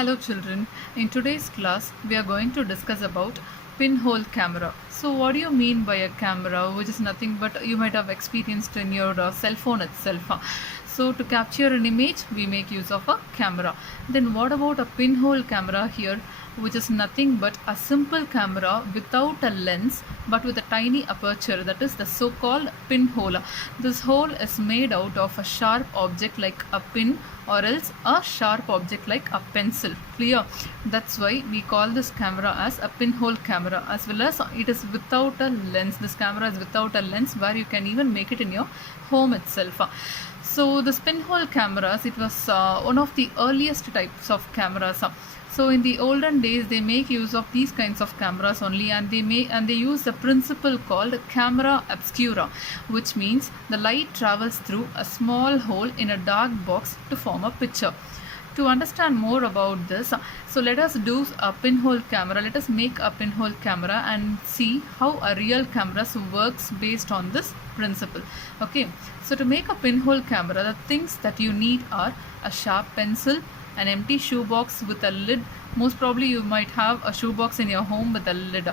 Hello children, in today's class we are going to discuss about pinhole camera. So what do you mean by a camera, which is nothing but you might have experienced in your cell phone itself. So to capture an image we make use of a camera. Then what about a pinhole camera here, which is nothing but a simple camera without a lens but with a tiny aperture, that is the so-called pinhole. This hole is made out of a sharp object like a pin or else a sharp object like a pencil. Clear? That's why we call this camera as a pinhole camera, as well as it is without a lens. This camera is without a lens, where you can even make it in your home itself. So the pinhole cameras, it was one of the earliest types of cameras. So in the olden days they make use of these kinds of cameras only, and they use the principle called camera obscura, which means the light travels through a small hole in a dark box to form a picture. To understand more about this, so let us do a pinhole camera. Let us make a pinhole camera and see how a real camera works based on this principle. Okay, so to make a pinhole camera, the things that you need are a sharp pencil, an empty shoebox with a lid. Most probably you might have a shoebox in your home with a lid.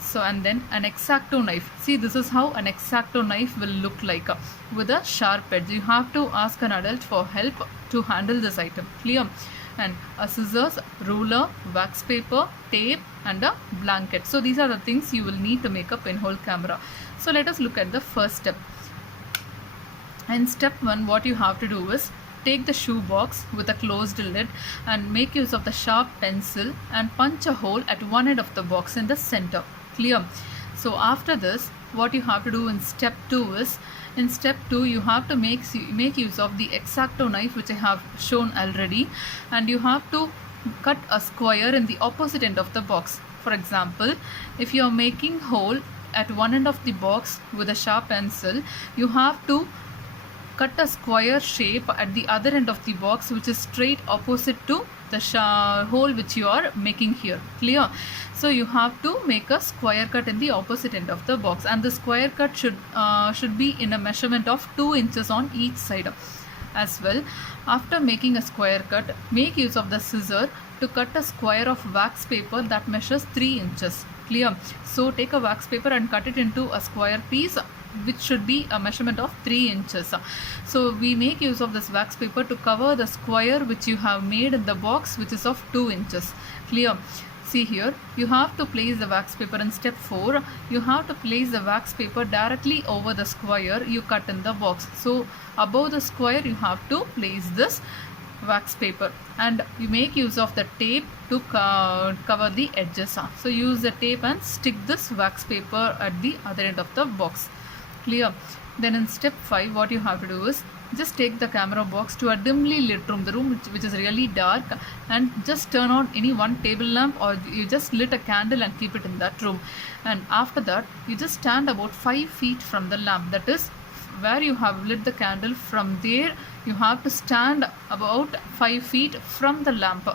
So, and then an X-Acto knife. See, this is how an X-Acto knife will look like, with a sharp edge. You have to ask an adult for help to handle this item. Clear? And a scissors, ruler, wax paper, tape and a blanket. So these are the things you will need to make a pinhole camera. So let us look at the first step. In step 1, what you have to do is take the shoe box with a closed lid and make use of the sharp pencil and punch a hole at one end of the box in the center. Clear? So after this, what you have to do in step 2 is, in step 2 you have to make use of the X-Acto knife, which I have shown already, and you have to cut a square in the opposite end of the box. For example, if you are making hole at one end of the box with a sharp pencil, you have to cut a square shape at the other end of the box, which is straight opposite to the hole which you are making here. Clear? So you have to make a square cut in the opposite end of the box, and the square cut should be in a measurement of 2 inches on each side. As well, after making a square cut, make use of the scissor to cut a square of wax paper that measures 3 inches. Clear? So take a wax paper and cut it into a square piece, which should be a measurement of 3 inches. So we make use of this wax paper to cover the square which you have made in the box, which is of 2 inches. Clear? See here, you have to place the wax paper in step 4. You have to place the wax paper directly over the square you cut in the box. So above the square you have to place this wax paper, and you make use of the tape to cover the edges. So use the tape and stick this wax paper at the other end of the box. Clear? Then in step 5, what you have to do is just take the camera box to a dimly lit room, the room which is really dark, and just turn on any one table lamp, or you just lit a candle and keep it in that room. And after that, you just stand about 5 feet from the lamp, that is where you have lit the candle. From there you have to stand about 5 feet from the lamp,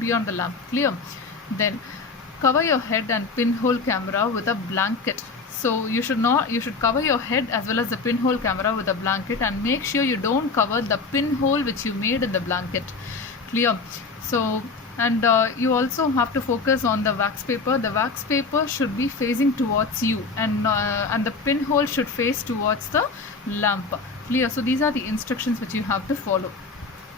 beyond the lamp. Clear? Then cover your head and pinhole camera with a blanket. So you should cover your head as well as the pinhole camera with a blanket, and make sure you don't cover the pinhole which you made in the blanket. Clear? So, and you also have to focus on the wax paper. The wax paper should be facing towards you, and the pinhole should face towards the lamp. Clear? So these are the instructions which you have to follow.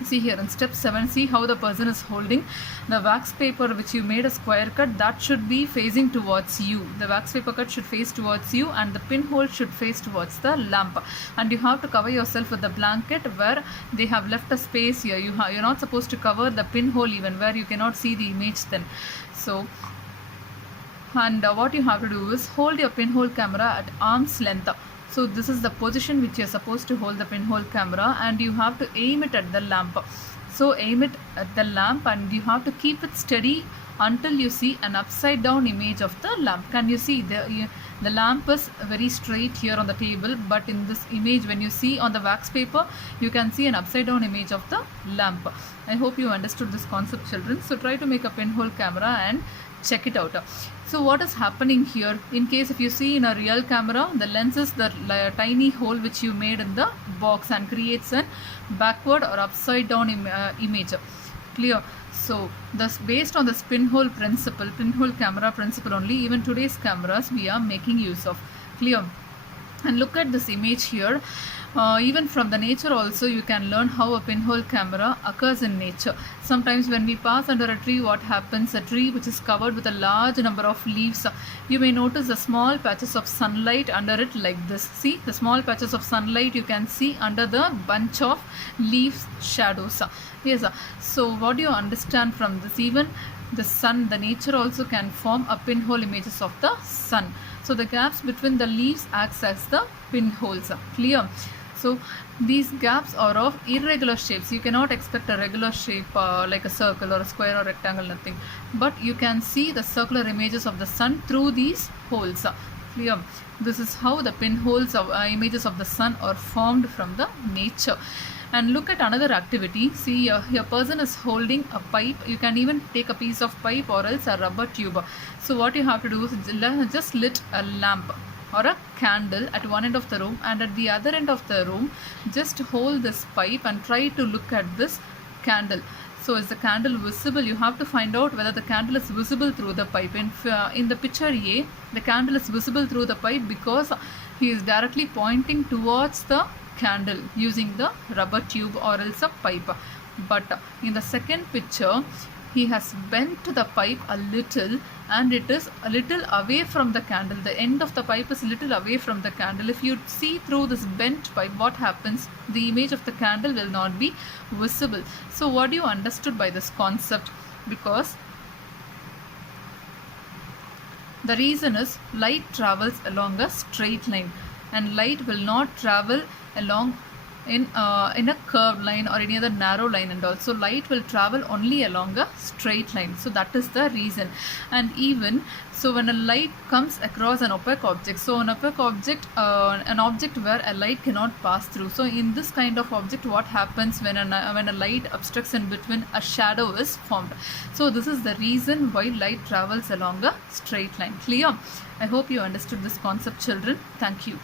See here in step 7, see how the person is holding the wax paper which you made a square cut, that should be facing towards you. The wax paper cut should face towards you, and the pinhole should face towards the lamp. And you have to cover yourself with the blanket where they have left a space here. You're not supposed to cover the pinhole even, where you cannot see the image then. So, and what you have to do is hold your pinhole camera at arm's length. So this is the position which you are supposed to hold the pinhole camera, and you have to aim it at the lamp. So aim it at the lamp, and you have to keep it steady until you see an upside down image of the lamp. Can you see the lamp is very straight here on the table, but in this image when you see on the wax paper, you can see an upside down image of the lamp. I hope you understood this concept, children. So try to make a pinhole camera and check it out. So what is happening here, in case if you see in a real camera, the lens is the tiny hole which you made in the box and creates an backward or upside down image. Clear? So thus based on this pinhole principle, pinhole camera principle only, even today's cameras we are making use of. Clear? And look at this image here. Even from the nature also you can learn how a pinhole camera occurs in nature. Sometimes when we pass under a tree, what happens? A tree which is covered with a large number of leaves, you may notice the small patches of sunlight under it like this. See the small patches of sunlight you can see under the bunch of leaves shadows. Yes, so what do you understand from this? Even the sun, the nature also can form a pinhole images of the sun. So the gaps between the leaves acts as the pinholes. Clear? So these gaps are of irregular shapes. You cannot expect a regular shape like a circle or a square or rectangle, nothing. But you can see the circular images of the sun through these holes. Clear? This is how the pinholes of images of the sun are formed from the nature. And look at another activity. See, a person is holding a pipe. You can even take a piece of pipe or else a rubber tube. So what you have to do is just lit a lamp or a candle at one end of the room, and at the other end of the room just hold this pipe and try to look at this candle. So is the candle visible? You have to find out whether the candle is visible through the pipe. In the picture A, the candle is visible through the pipe because he is directly pointing towards the candle using the rubber tube or else a pipe. But in the second picture, he has bent the pipe a little and it is a little away from the candle. The end of the pipe is a little away from the candle. If you see through this bent pipe, what happens? The image of the candle will not be visible. So what do you understood by this concept? Because the reason is light travels along a straight line and light will not travel along in a curved line or any other narrow line, and also light will travel only along a straight line. So that is the reason. And even so, when a light comes across an opaque object, so an opaque object, an object where a light cannot pass through. So in this kind of object, what happens when a light obstructs in between, a shadow is formed. So this is the reason why light travels along a straight line. Clear? I hope you understood this concept, children. Thank you.